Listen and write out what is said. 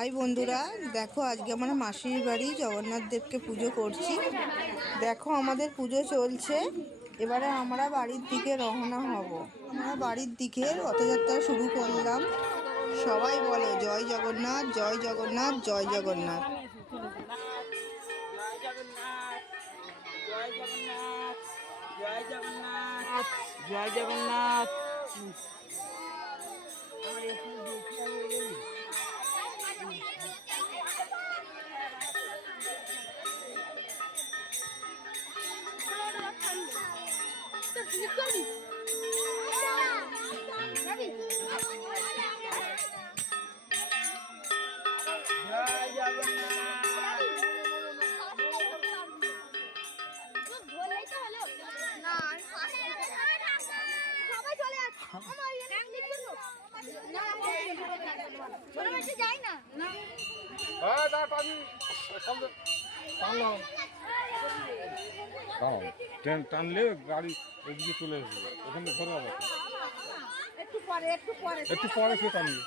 High বন্ধুরা, দেখো আজকে আমরা মাসির বাড়ি জগন্নাথ দেবকে পুজো করছি। দেখো আমাদের পুজো চলছে। এবারে আমরা বাড়ির দিকে রওনা হব। আমরা বাড়ির দিকে রথযাত্রা শুরু করলাম। সবাই বলো জয় জগন্নাথ, জয় জগন্নাথ, জয় জগন্নাথ। জয় জগন্নাথ, জয় জগন্নাথ, জয় জগন্নাথ, জয় জগন্নাথ। জয় জগন্নাথ। টানলে গাড়ি এদিকে চলে আসবে, ওখানে ধরে হবে। একটু পরে কে টানবে?